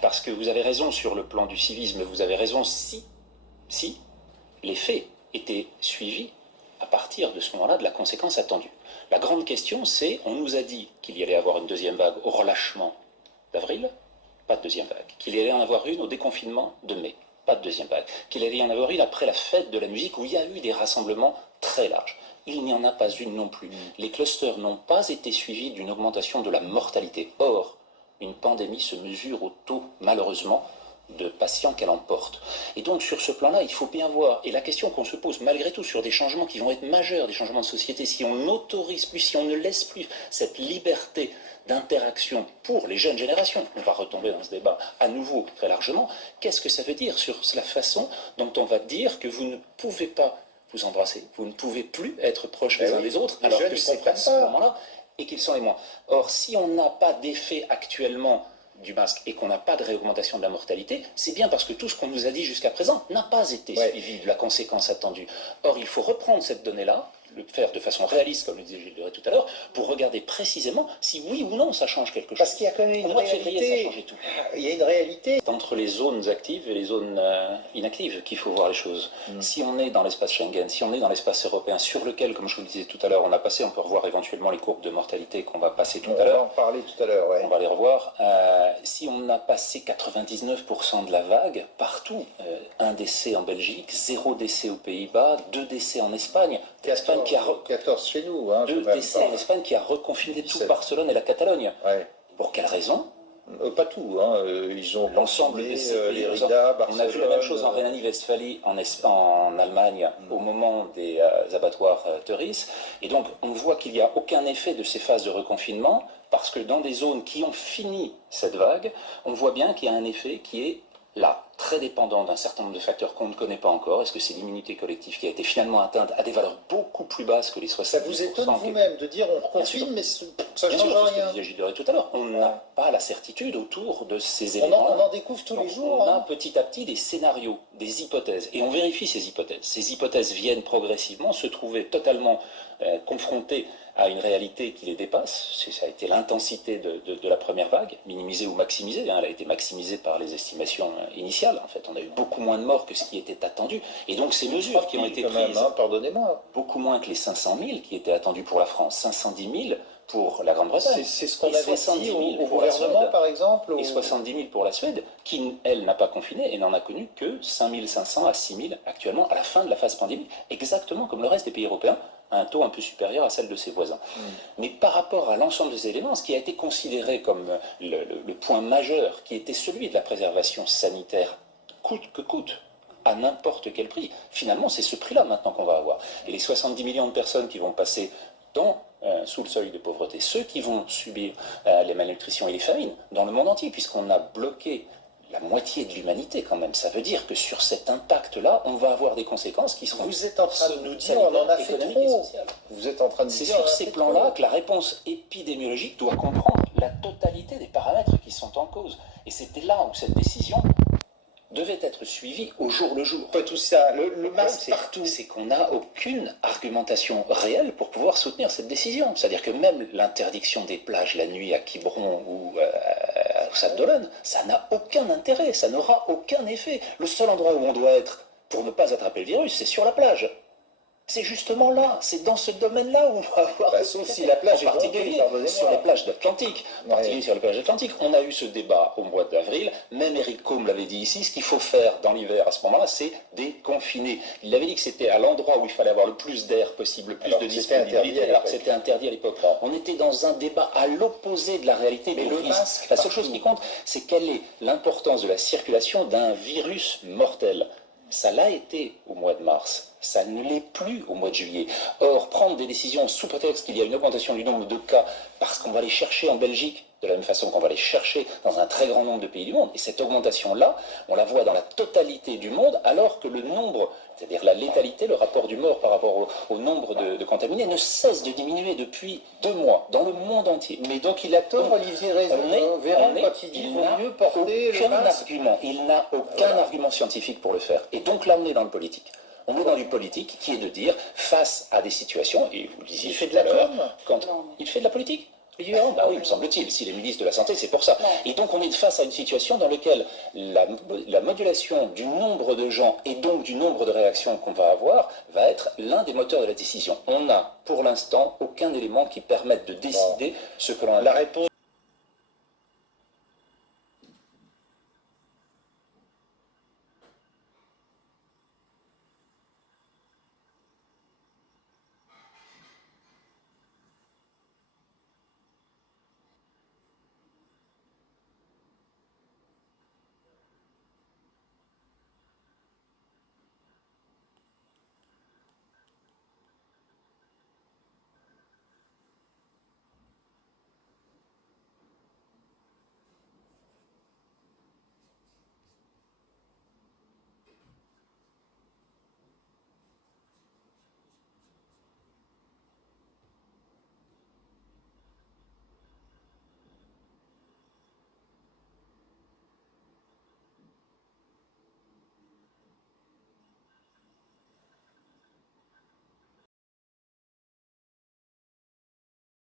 Parce que vous avez raison sur le plan du civisme, vous avez raison si les faits étaient suivis à partir de ce moment-là de la conséquence attendue. La grande question, c'est, on nous a dit qu'il y allait avoir une deuxième vague au relâchement d'avril, pas de deuxième vague. Qu'il y allait en avoir une au déconfinement de mai, pas de deuxième vague. Qu'il allait y en avoir une après la fête de la musique où il y a eu des rassemblements très larges. Il n'y en a pas une non plus. Les clusters n'ont pas été suivis d'une augmentation de la mortalité. Or, une pandémie se mesure au taux, malheureusement, de patients qu'elle emporte. Et donc sur ce plan-là, il faut bien voir, et la question qu'on se pose malgré tout sur des changements qui vont être majeurs, des changements de société, si on n'autorise plus, si on ne laisse plus cette liberté d'interaction pour les jeunes générations, on va retomber dans ce débat à nouveau très largement, qu'est-ce que ça veut dire sur la façon dont on va dire que vous ne pouvez pas vous embrasser, vous ne pouvez plus être proches les uns des autres, alors que c'est à ce moment-là, et qu'ils sont les moins. Or, si on n'a pas d'effet actuellement du masque et qu'on n'a pas de réaugmentation de la mortalité, c'est bien parce que tout ce qu'on nous a dit jusqu'à présent n'a pas été suivi de la conséquence attendue. Or, il faut reprendre cette donnée-là, le faire de façon réaliste, comme le disait Gilles Deray tout à l'heure, pour regarder précisément si oui ou non ça change quelque chose. Parce qu'il y a quand même une réalité. Ça changeait tout. Il y a une réalité. C'est entre les zones actives et les zones inactives qu'il faut voir les choses. Si on est dans l'espace Schengen, si on est dans l'espace européen, sur lequel, comme je vous le disais tout à l'heure, on a passé, on peut revoir éventuellement les courbes de mortalité qu'on va passer tout à l'heure. On va en parler tout à l'heure, ouais. On va les revoir. Si on a passé 99% de la vague, partout, un décès en Belgique, 0 décès aux Pays-Bas, 2 décès en Espagne. 14, qui a 14 chez nous. Hein, 2 décès en Espagne qui a reconfiné tout Barcelone et la Catalogne. Ouais. Pour quelle raison? Pas tout, hein. Ils ont l'ensemble des les Rida, Barcelone. On a vu la même chose en Rhénanie-Westphalie, en Allemagne, au moment des abattoirs Teuris. Et donc, on voit qu'il n'y a aucun effet de ces phases de reconfinement, parce que dans des zones qui ont fini cette vague, on voit bien qu'il y a un effet qui est là, très dépendant d'un certain nombre de facteurs qu'on ne connaît pas encore. Est-ce que c'est l'immunité collective qui a été finalement atteinte à des valeurs beaucoup plus basses que les 70%? Ça vous étonne vous-même de dire on reconfine, mais ça ne change rien. Ce que disait Gilles tout à l'heure, on n'a pas la certitude autour de ces éléments. On en découvre tous les jours. On a petit à petit des scénarios, des hypothèses, et on vérifie ces hypothèses. Ces hypothèses viennent progressivement se trouver totalement confrontées à une réalité qui les dépasse. Ça a été l'intensité de la première vague, minimisée ou maximisée. Elle a été maximisée par les estimations initiales. En fait, on a eu beaucoup moins de morts que ce qui était attendu. Et donc ces mesures qui ont été prises, pardonnez-moi, beaucoup moins que les 500 000 qui étaient attendus pour la France, 510 000 pour la Grande-Bretagne. C'est ce qu'on avait dit au gouvernement, par exemple. Et 70 000 pour la Suède, qui, elle, n'a pas confiné et n'en a connu que 5 500 à 6 000 actuellement à la fin de la phase pandémique, exactement comme le reste des pays européens, à un taux un peu supérieur à celle de ses voisins. Mais par rapport à l'ensemble des éléments, ce qui a été considéré comme le point majeur, qui était celui de la préservation sanitaire, coûte que coûte, à n'importe quel prix, finalement c'est ce prix-là maintenant qu'on va avoir. Et les 70 millions de personnes qui vont passer sous le seuil de pauvreté, ceux qui vont subir les malnutritions et les famines dans le monde entier, puisqu'on a bloqué la moitié de l'humanité quand même. Ça veut dire que sur cet impact-là, on va avoir des conséquences qui seront... Vous êtes en train de nous dire on en a fait trop. Vous êtes en train de dire... C'est sur ces plans-là que la réponse épidémiologique doit comprendre la totalité des paramètres qui sont en cause. Et c'était là où cette décision devait être suivie au jour le jour. Tout ça, le masque partout. C'est qu'on n'a aucune argumentation réelle pour pouvoir soutenir cette décision. C'est-à-dire que même l'interdiction des plages la nuit à Quiberon ou au Sable d'Olonne, ça n'a aucun intérêt, ça n'aura aucun effet. Le seul endroit où on doit être pour ne pas attraper le virus, c'est sur la plage. C'est justement là, c'est dans ce domaine-là où on va avoir... sauf si la plage est particulier sur les plages d'Atlantique. En particulier sur les plages d'Atlantique. On a eu ce débat au mois d'avril. Même Eric Combe l'avait dit ici. Ce qu'il faut faire dans l'hiver à ce moment-là, c'est déconfiner. Il avait dit que c'était à l'endroit où il fallait avoir le plus d'air possible, le plus de disponibilité, alors que c'était interdit à l'époque. On était dans un débat à l'opposé de la réalité. Mais le masque, la seule chose qui compte, c'est quelle est l'importance de la circulation d'un virus mortel. Ça l'a été au mois de mars, ça ne l'est plus au mois de juillet. Or, prendre des décisions sous prétexte qu'il y a une augmentation du nombre de cas, parce qu'on va les chercher en Belgique, de la même façon qu'on va les chercher dans un très grand nombre de pays du monde, et cette augmentation-là, on la voit dans la totalité du monde, alors que le nombre, c'est-à-dire la létalité, le rapport du mort par rapport au nombre de contaminés, ne cesse de diminuer depuis 2 mois, dans le monde entier. Mais donc il a tort, Olivier Véran, quand il dit qu'il vaut mieux porter le masque. Il n'a aucun argument scientifique pour le faire. Et donc là, on est dans le politique. On est dans du politique qui est de dire, face à des situations, et vous le disiez... Il fait de la com. Il fait de la politique. Bah oui, me semble-t-il. S'il est ministre de la Santé, c'est pour ça. Et donc on est face à une situation dans laquelle la modulation du nombre de gens et donc du nombre de réactions qu'on va avoir va être l'un des moteurs de la décision. On n'a pour l'instant aucun élément qui permette de décider ce que l'on a. La réponse